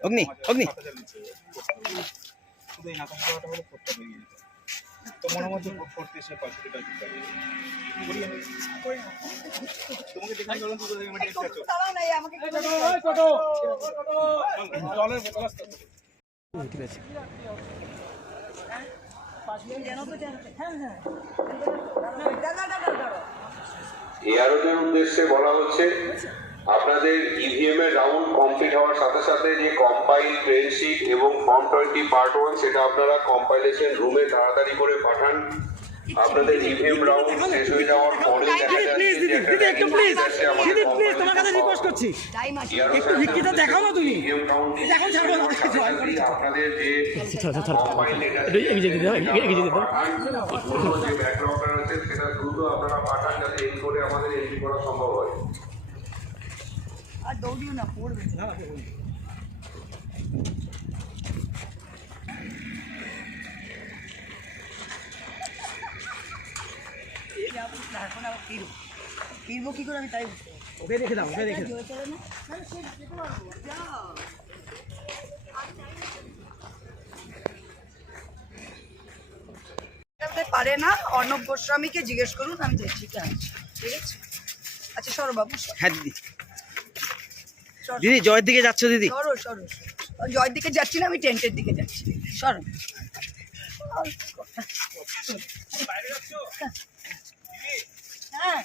অগ্নি অগ্নি শুধু এই নাকা খাওয়াটা হলে ফোরটা বেরিয়ে যেত। তো মনে মধ্যে করতে এসে 65 টাকা দিতে হবে। তোমাকে দেখে বললাম তুই কোথায় মেডিকেল আছো? দাঁড়াও না, আমাকে জলের বোতল আসতে ঠিক আছে। এআরওদের উদ্দেশ্যে বলা হচ্ছে আপনাদের ইভিএম এর রাউন্ড কমপ্লিট হওয়ার সাথে সাথে যে কম্পাইল ট্রেন শিট এবং ফর্ম 20 পার্ট 1 সেটা আপনারা কম্পাইলেশন রুমে তাড়াতাড়ি করে পাঠান। আপনাদের ইভিএম রাউন্ড শেষ হয়ে যাওয়ার পরে তোমার কাছে রিকোয়েস্ট করছি একটু ভিত্তিটা দেখাও না তুমি এখন ছাড়বো না আপনাদের যে কম্পাইল যে ব্যাকলগটা আছে সেটা দ্রুত আপনারা পাঠান যাতে এই করে আমাদের এন্ট্রি করা সম্ভব হয়। আর দৌড়িও না, পড়বে না। এখন আবার ফিরবো কি করে আমি তাই বুঝতে পারছি। ওকে রেখে দাও ওকে রেখে দাও চলে না না সে যেতে পারবো যাও। পারে না, অর্ণব গোস্বামীকে জিজ্ঞেস করুন, আমি দেখছি ঠিক আছে। ঠিক আছে, আচ্ছা সরো বাবু, হ্যাঁ দিদি দিদি জয়ের দিকে যাচ্ছ দিদি সরো সরো সরো। জয়ের দিকে যাচ্ছি না, আমি টেন্টের দিকে যাচ্ছি। সরো। হ্যাঁ